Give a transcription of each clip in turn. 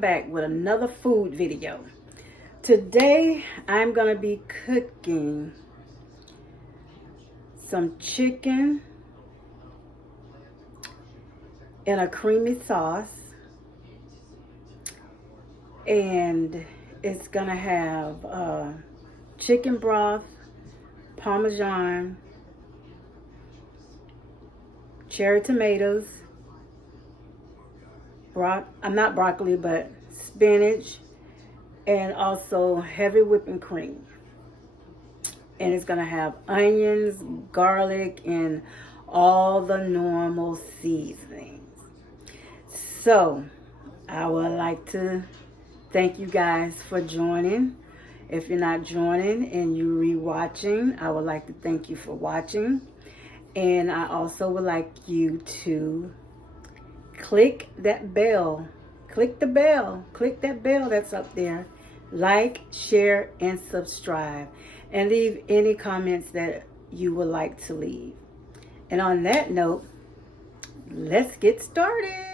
back with another food video. Today I'm gonna be cooking some chicken in a creamy sauce, and it's gonna have chicken broth, parmesan, cherry tomatoes, not broccoli, but spinach, and also heavy whipping cream. And it's gonna have onions, garlic, and all the normal seasonings. So I would like to thank you guys for joining. If you're not joining and you're re-watching, I would like to thank you for watching. And I also would like you to click that bell. Click that bell that's up there. Like, share, and subscribe. And leave any comments that you would like to leave. And on that note, let's get started.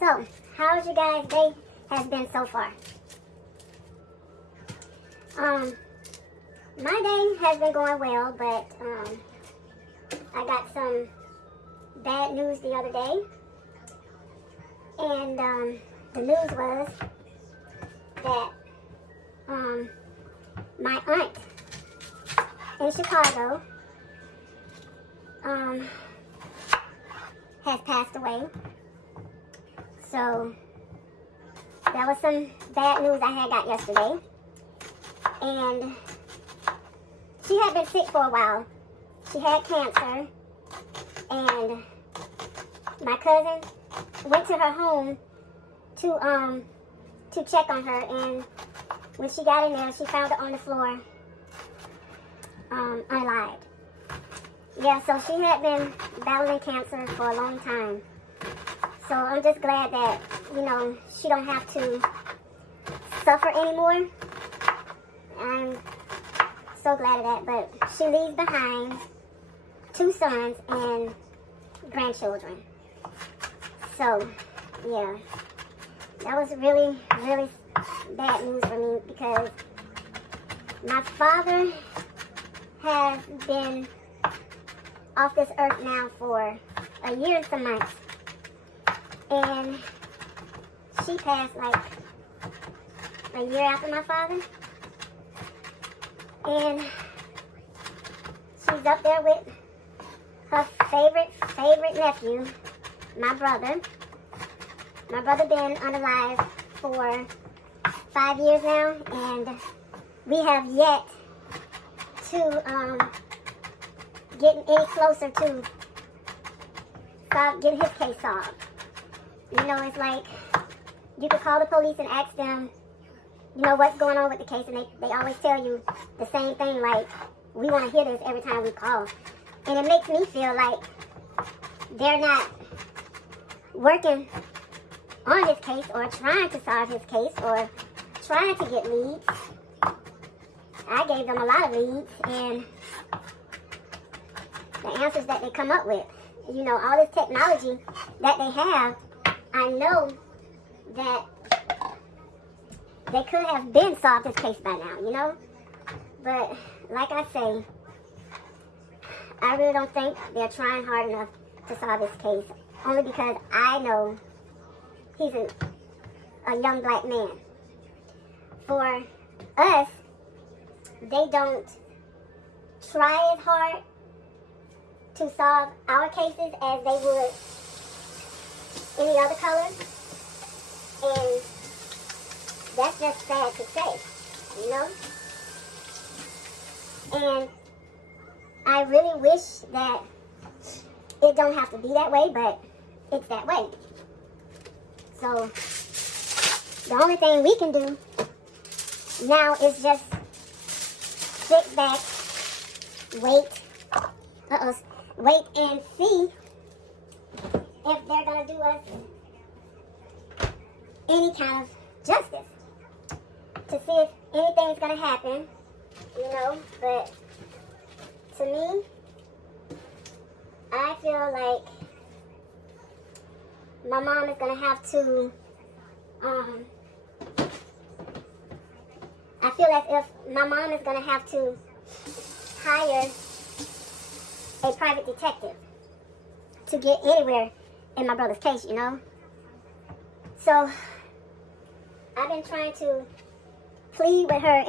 So, how's you guys' day has been so far? My day has been going well, but I got some bad news the other day, and the news was that my aunt in Chicago has passed away. So that was some bad news I had got yesterday. And she had been sick for a while. She had cancer. And my cousin went to her home to check on her. And when she got in there, she found her on the floor, unalived. Yeah, so she had been battling cancer for a long time. So I'm just glad that, you know, she don't have to suffer anymore. I'm so glad of that. But she leaves behind 2 sons and grandchildren. So, yeah, that was really, really bad news for me because my father has been off this earth now for a year and some months. And she passed like a year after my father. And she's up there with her favorite nephew, my brother. My brother been unalive for 5 years now, and we have yet to get any closer to getting his case solved. You know, it's like you could call the police and ask them, you know, what's going on with the case, and they always tell you the same thing, like, we want to hear this every time we call. And it makes me feel like they're not working on his case or trying to solve his case or trying to get leads. I gave them a lot of leads, and the answers that they come up with, you know, all this technology that they have, I know that they could have been solved this case by now, you know? But like I say, I really don't think they're trying hard enough to solve this case. Only because I know he's a young black man. For us, they don't try as hard to solve our cases as they would any other color. And that's just sad to say, you know? And I really wish that it don't have to be that way, but it's that way. So the only thing we can do now is just sit back, wait and see if they're gonna do us any kind of justice, to see if anything's gonna happen, you know. But to me, I feel like my mom is gonna have to, I feel as if my mom is gonna have to hire a private detective to get anywhere in my brother's case, you know. So I've been trying to plead with her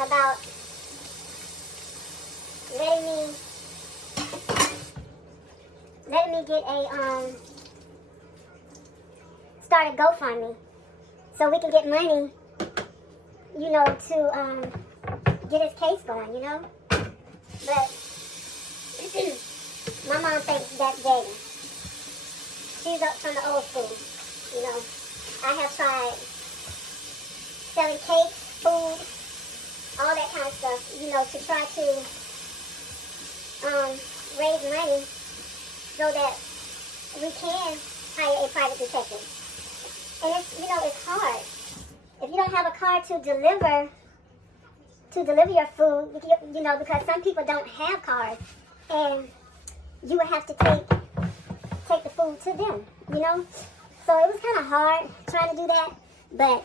about letting me get a start a GoFundMe so we can get money, you know, to get his case going, you know. But my mom thinks that's dating. She's up from the old school, you know. I have tried selling cakes, food, all that kind of stuff, you know, to try to raise money so that we can hire a private detective. And it's, you know, it's hard. If you don't have a car to deliver your food, you know, because some people don't have cars, and you would have to take the food to them, you know. So it was kind of hard trying to do that, but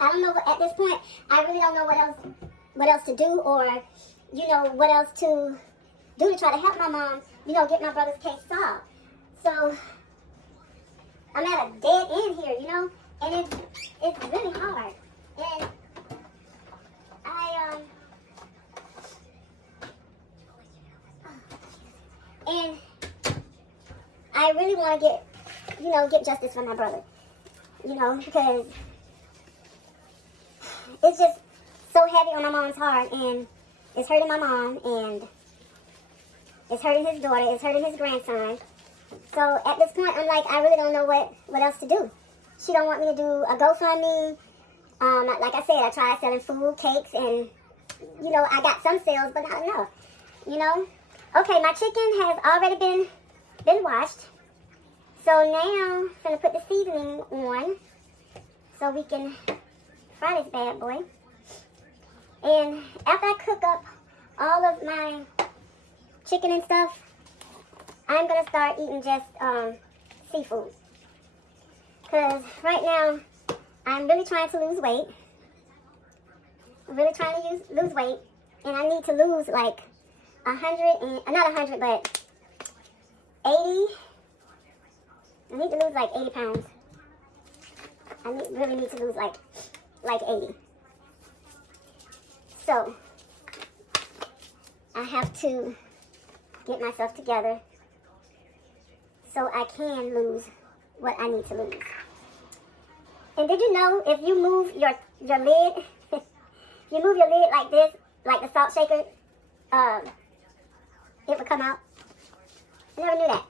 I don't know, at this point, I really don't know what else to do, or, you know, what else to do to try to help my mom, you know, get my brother's case solved. So I'm at a dead end here, you know, and it's really hard. And I really want to get justice for my brother, you know, because it's just so heavy on my mom's heart, and it's hurting my mom, and it's hurting his daughter, it's hurting his grandson. So at this point, I'm like, I really don't know what else to do. She don't want me to do a GoFundMe. Like I said, I tried selling food, cakes, and, you know, I got some sales, but not enough, you know. Okay, my chicken has already been washed. So now I'm going to put the seasoning on so we can fry this bad boy. And after I cook up all of my chicken and stuff, I'm going to start eating just seafood. Because right now, I'm really trying to lose weight. I'm really trying to lose weight. And I need to lose like 80. I need to lose like 80 pounds. I really need to lose like 80. So I have to get myself together so I can lose what I need to lose. And did you know if you move your lid, if you move your lid like this, like the salt shaker, it would come out? I never knew that.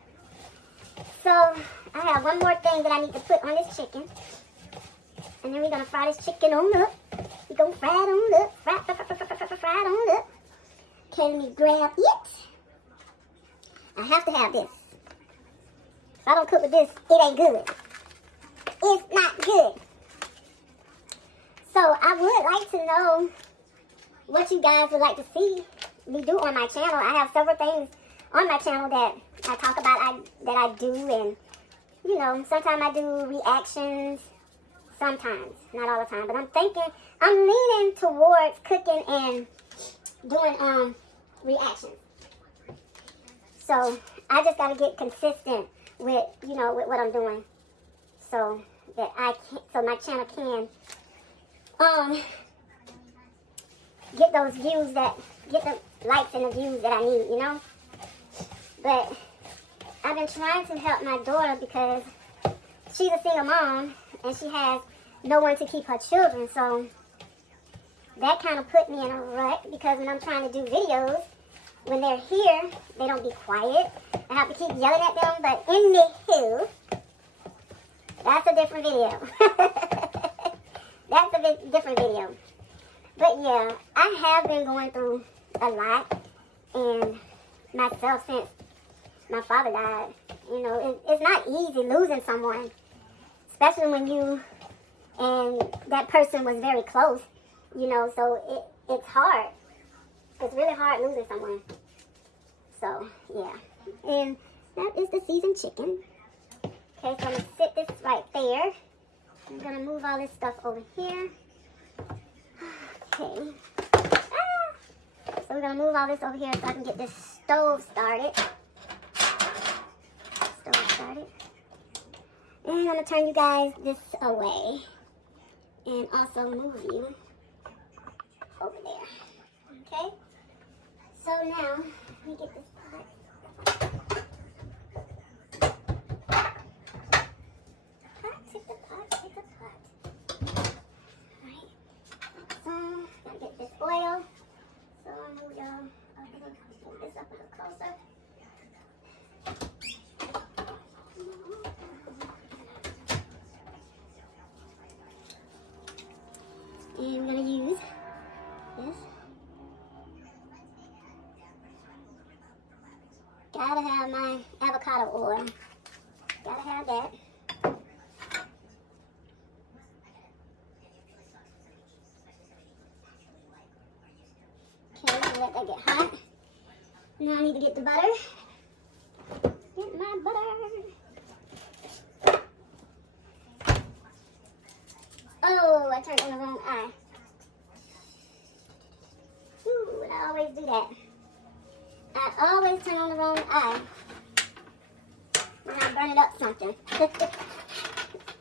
So I have one more thing that I need to put on this chicken. And then we're going to fry this chicken on up. We're going to fry it on up. Fry it on up. Can we grab it? I have to have this. If I don't cook with this, it ain't good. It's not good. So I would like to know what you guys would like to see me do on my channel. I have several things on my channel that I talk about, that I do, and, you know, sometimes I do reactions, sometimes, not all the time, but I'm leaning towards cooking and doing reactions. So I just gotta get consistent with, you know, with what I'm doing, so that my channel can get those views, get the likes and the views that I need, you know. But I've been trying to help my daughter because she's a single mom and she has no one to keep her children. So that kind of put me in a rut because when I'm trying to do videos, when they're here, they don't be quiet. I have to keep yelling at them. But anywho, that's a different video. That's a different video. But yeah, I have been going through a lot, and myself since my father died. You know, it's not easy losing someone, especially when you and that person was very close. You know, so it's hard. It's really hard losing someone. So yeah, and that is the seasoned chicken. Okay, so I'm gonna sit this right there. I'm gonna move all this stuff over here. Okay. So we're gonna move all this over here so I can get this stove started. And I'm gonna turn you guys this away. And also move you over there. Okay? So now, let me get this pot. Take the pot. Alright. So, gotta get this oil. So I'll move y'all move this up a little closer. And I'm gonna use this. Gotta have my avocado oil. Gotta have that. Okay, so let that get hot. Now I need to get the butter. Get my butter. Oh, I turned on the wrong eye. Ooh, I always do that. I always turn on the wrong eye when I'm burning up something.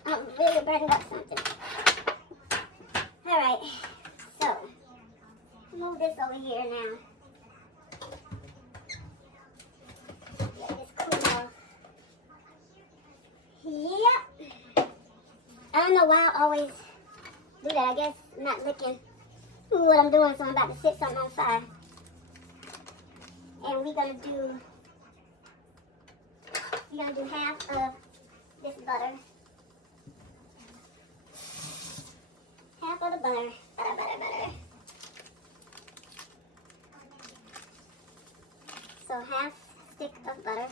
I'm really burning up something. Alright, so move this over here now. Let this cool off. Yep. I don't know why I always do that. I guess I'm not looking what I'm doing, so I'm about to set something on fire. And we're gonna do half of this butter. Half of the butter. Butter. So half stick of butter.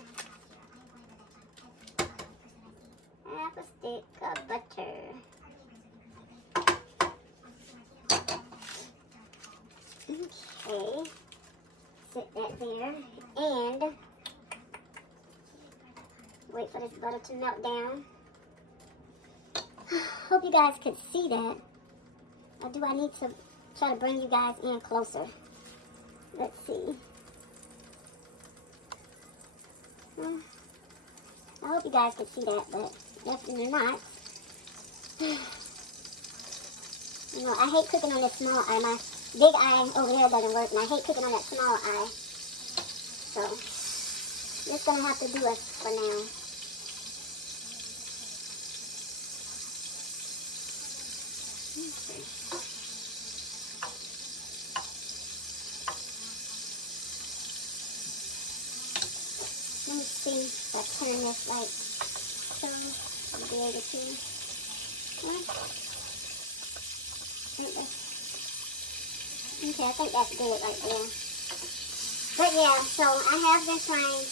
Half a stick of butter. Okay. Sit that there and wait for this butter to melt down. Hope you guys could see that. Or do I need to try to bring you guys in closer? Let's see. I hope you guys could see that, but definitely not. You know, I hate cooking on this small eye. My big eye over there doesn't work, and I hate cooking on that small eye. So, just gonna have to do it for now. Okay. Let me see if I turn this like so. I'll be able to. Okay, I think that's good right there. But yeah, so I have been trying to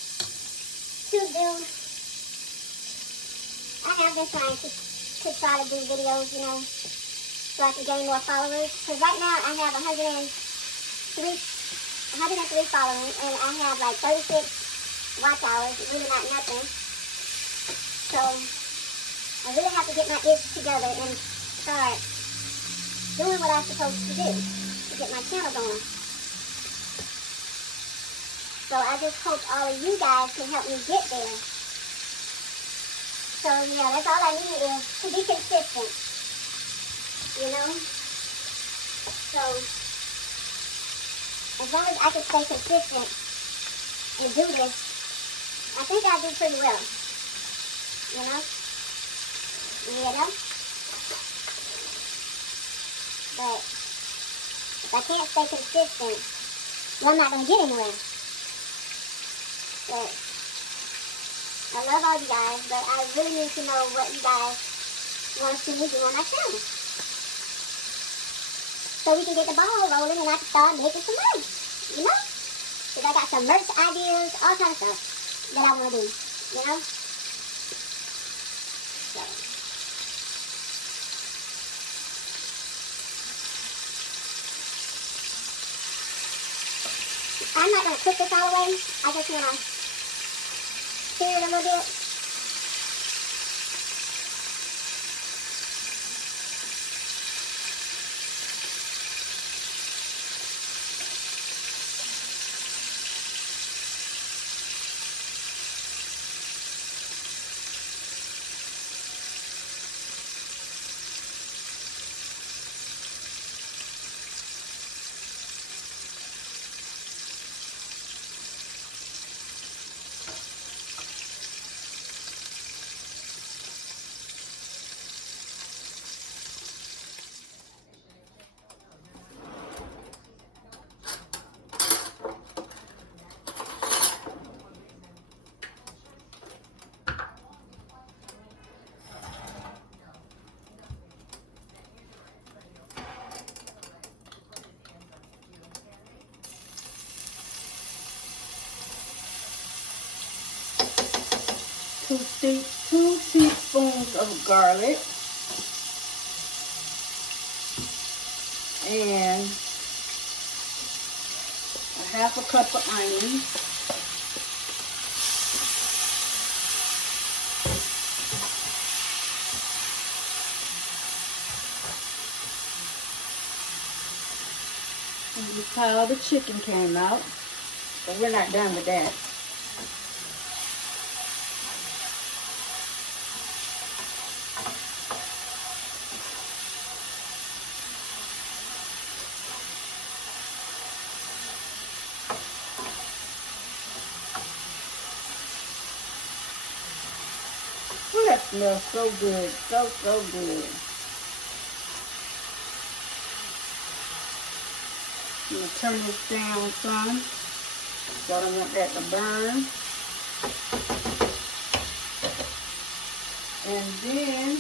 do videos, you know, so I can gain more followers. Because right now I have 103 followers, and I have like 36 watch hours. It's really not nothing. So I really have to get my ish together and start doing what I'm supposed to do to get my channel going. So I just hope all of you guys can help me get there. So yeah, that's all I need is to be consistent, you know? So as long as I can stay consistent and do this, I think I'll do pretty well, you know? You know? But if I can't stay consistent, well, I'm not going to get anywhere. But I love all you guys, but I really need to know what you guys want to see me do on my channel. So we can get the ball rolling and I can start making some money, you know? Because I got some merch ideas, all kinds of stuff that I want to do, you know? So. I'm not going to cook this all the way. I just want to stir it a little bit. Two teaspoons of garlic and a half a cup of onions. And this is how the chicken came out, but we're not done with that. Oh, that smells so good, so good. I'm going to turn this down some, so I don't want that to burn. And then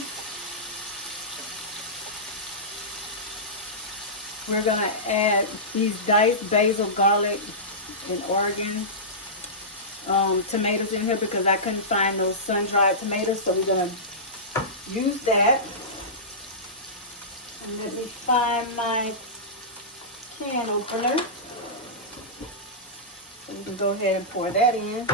we're going to add these diced basil, garlic, and Oregon tomatoes in here because I couldn't find those sun-dried tomatoes, so we're going to use that. And let me find my can opener. So you can go ahead and pour that in.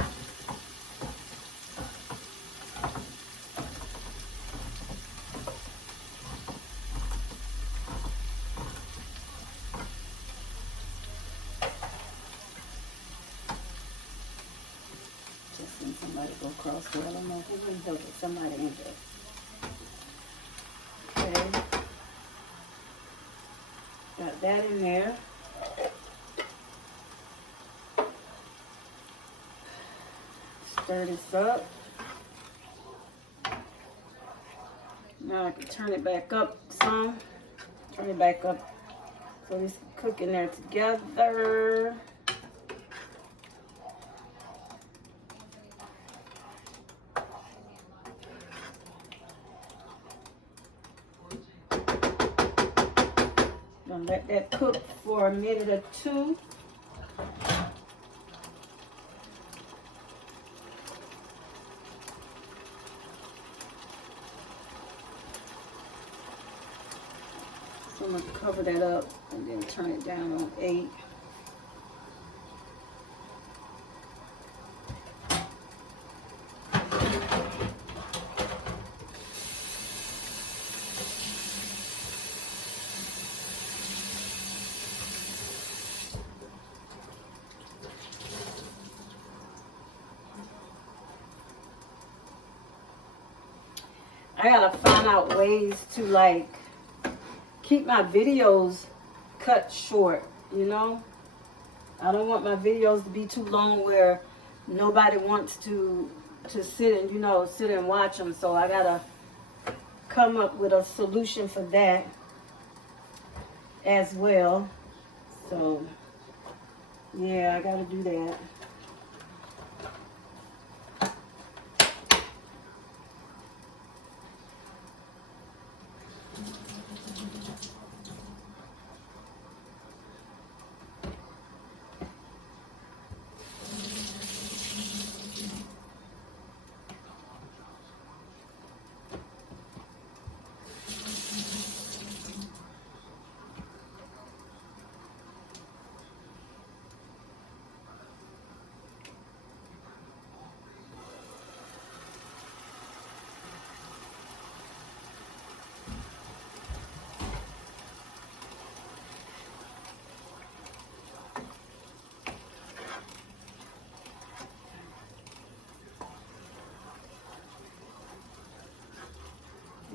Just seen somebody go across there. I don't know who can help it. Somebody in there. Okay. Got that in there. Stir this up. Now I can turn it back up some. Turn it back up so this can cook in there together. Gonna let that cook for a minute or two. So I'm gonna cover that up and then turn it down on 8. I gotta find out ways to like keep my videos cut short, you know? I don't want my videos to be too long where nobody wants to sit and, you know, sit and watch them. So I gotta come up with a solution for that as well. So yeah, I gotta do that.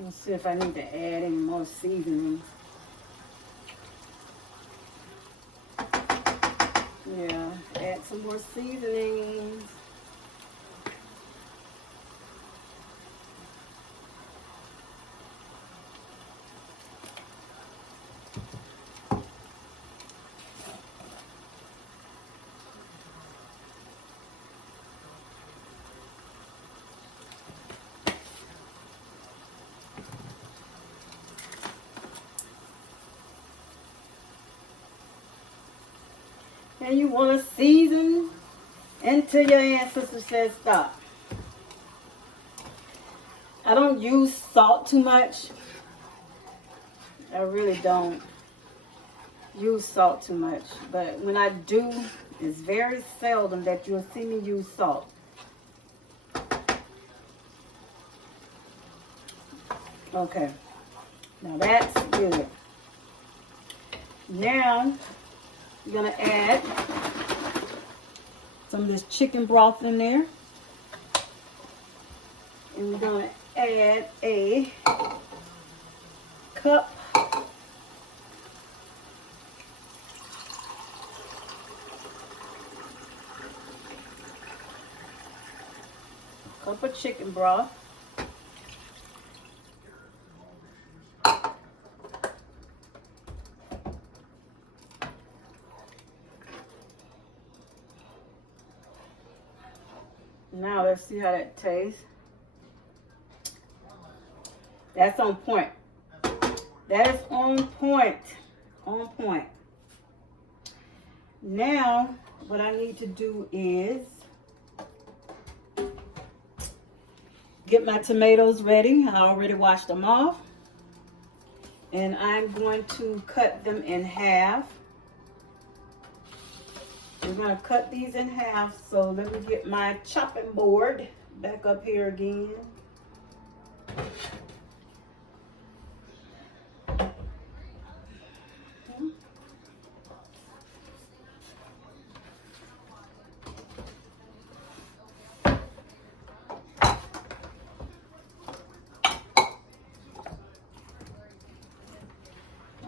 Let's see if I need to add any more seasonings. Yeah, add some more seasonings. And you want to season until your ancestor says stop. I don't use salt too much. I really don't use salt too much. But when I do, it's very seldom that you'll see me use salt. Okay. Now that's good. Now you're going to add some of this chicken broth in there. And we're going to add a cup of chicken broth. Now let's see how that tastes. That's on point. That is on point. On point. Now, what I need to do is get my tomatoes ready. I already washed them off. And I'm going to cut them in half. We're going to cut these in half. So let me get my chopping board back up here again.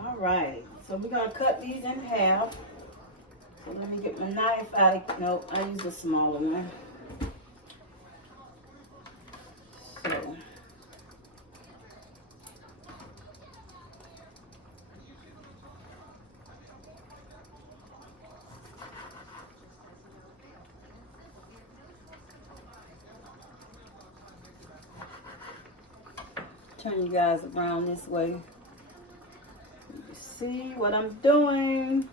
All right, so we're going to cut these in half. So let me get my knife out. No, I use a smaller one. So. Turn you guys around this way. You see what I'm doing?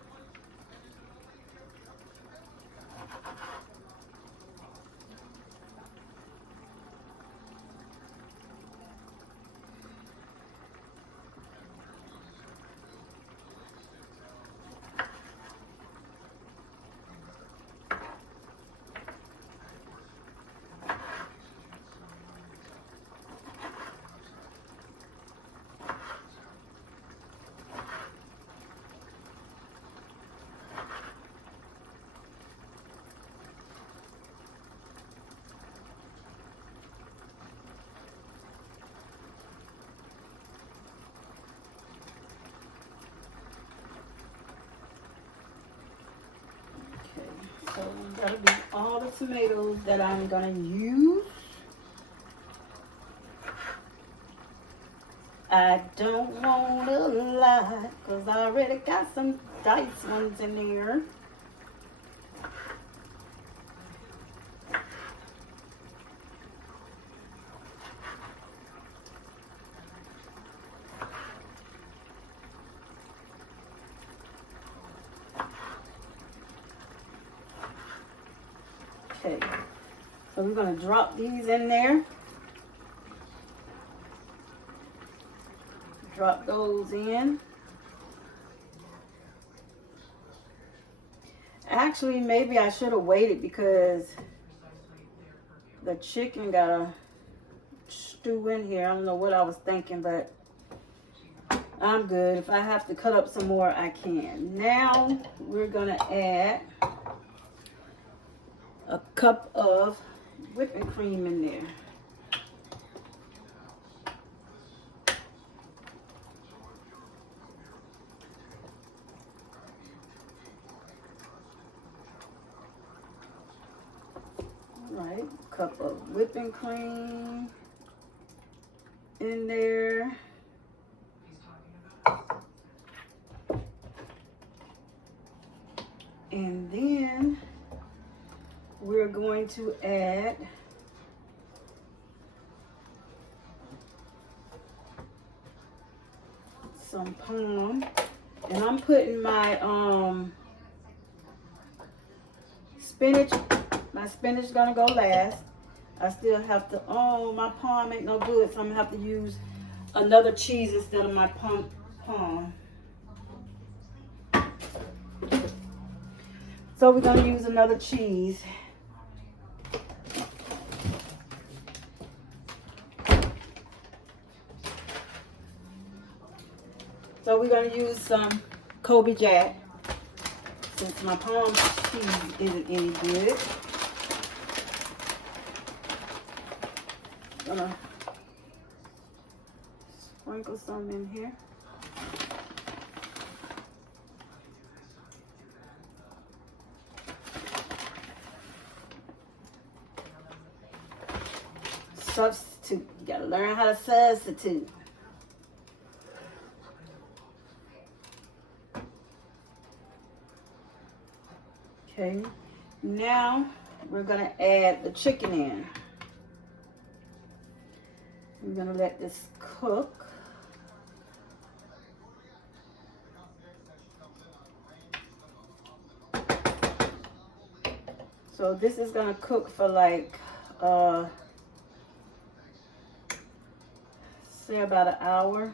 So that'll be all the tomatoes that I'm gonna use. I don't want a lot, because I already got some diced ones in there. Okay, so we're going to drop these in there. Drop those in. Actually, maybe I should have waited because the chicken got a stew in here. I don't know what I was thinking, but I'm good. If I have to cut up some more, I can. Now we're gonna add a cup of whipping cream in there. All right, cup of whipping cream in there. And then we're going to add some parm, and I'm putting my spinach. My spinach is gonna go last. I still have to. Oh, my parm ain't no good, so I'm gonna have to use another cheese instead of my parm. So we're gonna use another cheese. So we're gonna use some Coby Jack, since my parm cheese isn't any good. Gonna sprinkle some in here. Substitute. You gotta learn how to substitute. Okay, now we're gonna add the chicken in. We're gonna let this cook. So this is gonna cook for like, say about an hour.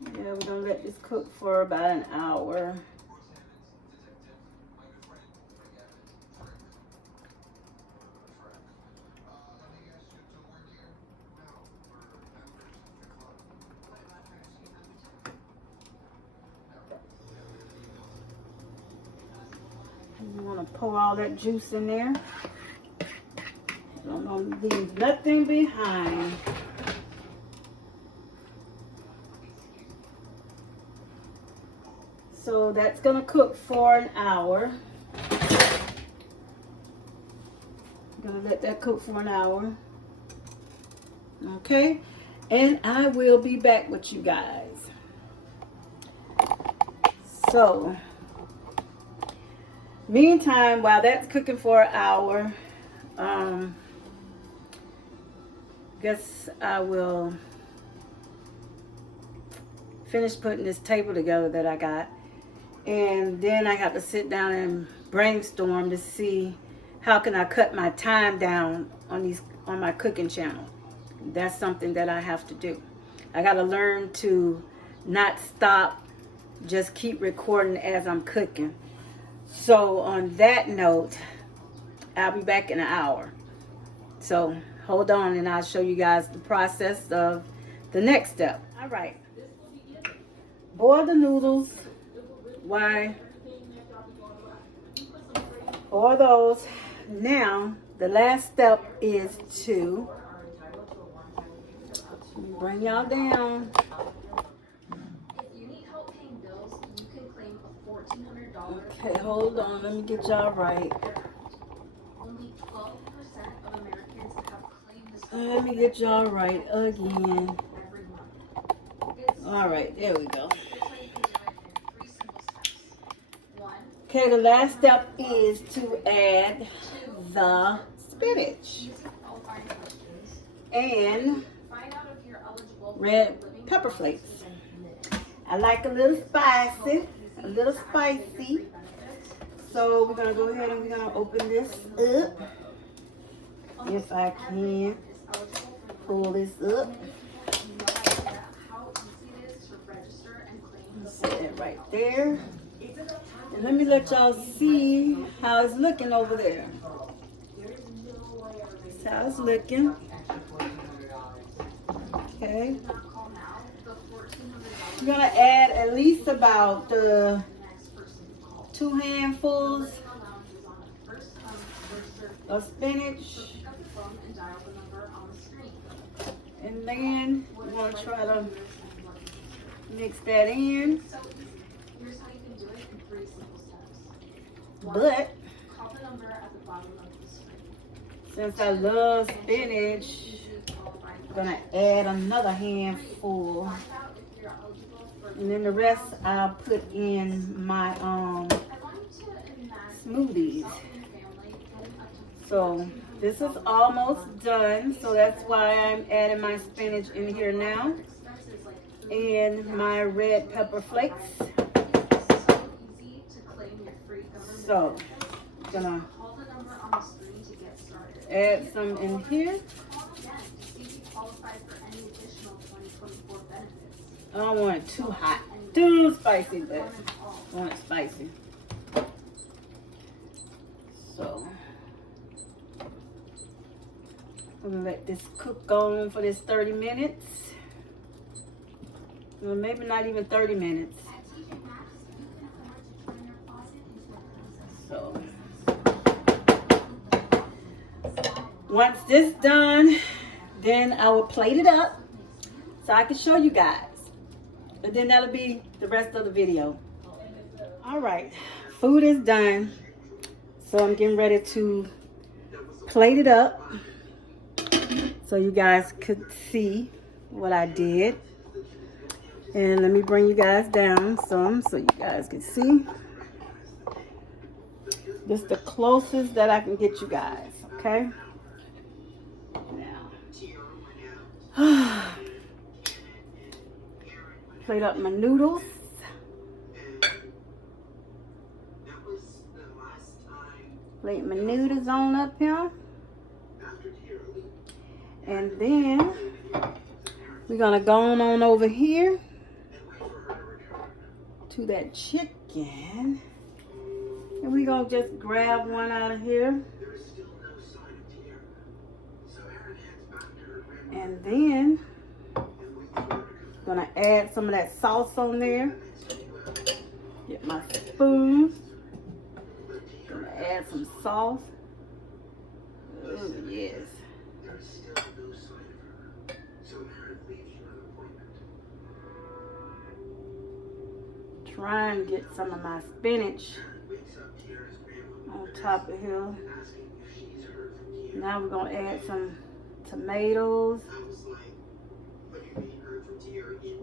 Yeah, we're gonna let this cook for about an hour. You want to pour all that juice in there. Don't want to leave nothing behind. So that's gonna cook for an hour. Gonna let that cook for an hour. Okay, and I will be back with you guys. So, meantime, while that's cooking for an hour, guess I will finish putting this table together that I got. And then I have to sit down and brainstorm to see how can I cut my time down on my cooking channel. That's something that I have to do. I got to learn to not stop, just keep recording as I'm cooking. So on that note, I'll be back in an hour. So hold on and I'll show you guys the process of the next step. All right. Boil the noodles. Why? Boil those. Now, the last step is to bring y'all down. If you need help paying bills, you can claim a $1,400. Okay, hold on. Let me get y'all right. Let me get y'all right again. All right, there we go. Okay, the last step is to add the spinach and red pepper flakes. I like a little spicy, So we're gonna go ahead and we're gonna open this up. If I can pull this up. Set that right there. And let me let y'all see how it's looking over there. That's how it's looking. Okay. We're gonna add at least about 2 handfuls of spinach. And then we're gonna try to mix that in. But since I love spinach, I'm gonna add another handful. And then the rest I'll put in my smoothies. So this is almost done. So that's why I'm adding my spinach in here now. And my red pepper flakes. So I'm gonna add some in here. I don't want it too hot, too spicy, but I want it spicy. So I'm gonna let this cook on for this 30 minutes. Well, maybe not even 30 minutes. So once this done, then I will plate it up so I can show you guys. And then that'll be the rest of the video. All right, food is done. So I'm getting ready to plate it up so you guys could see what I did. And let me bring you guys down some so you guys can see. This is the closest that I can get you guys, okay? Now, plate up my noodles. Plate my noodles on up here. And then we're gonna go on over here to that chicken. And we're gonna just grab one out of here. And then gonna add some of that sauce on there. Get my spoon. Gonna add some sauce. Oh yes. Try and get some of my spinach on top of here. Now we're gonna add some tomatoes.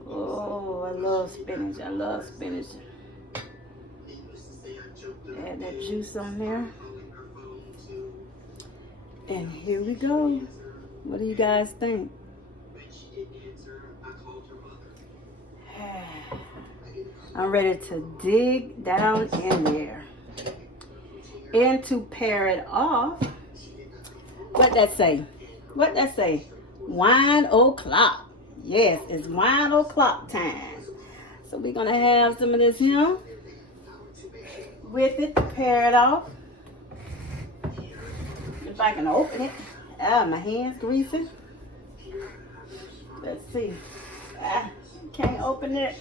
Oh, I love spinach. I love spinach. Add that juice on there. And here we go. What do you guys think? I'm ready to dig down in there. And to pair it off, what that say? What that say? Wine o'clock. Yes, it's wine o'clock time. So we're gonna have some of this here with it to pair it off. If I can open it. Ah, my hand's greasy. Let's see. Ah, can't open it.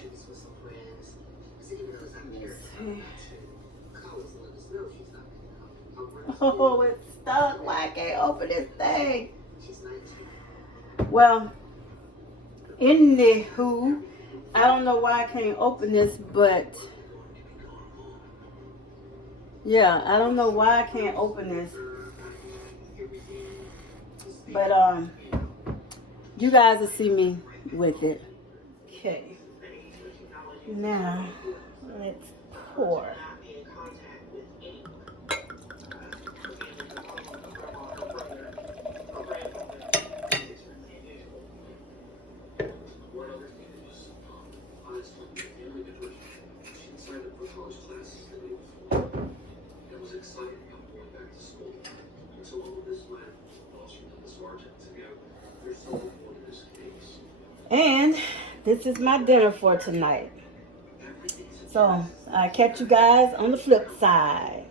Oh, it's stuck. Why I can't open this thing? Well, anywho, I don't know why I can't open this, but yeah, I don't know why I can't open this. But you guys will see me with it. Okay. Now, let's pour. And this is my dinner for tonight. So I'll catch you guys on the flip side.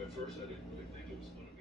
At first I didn't really think it was going to be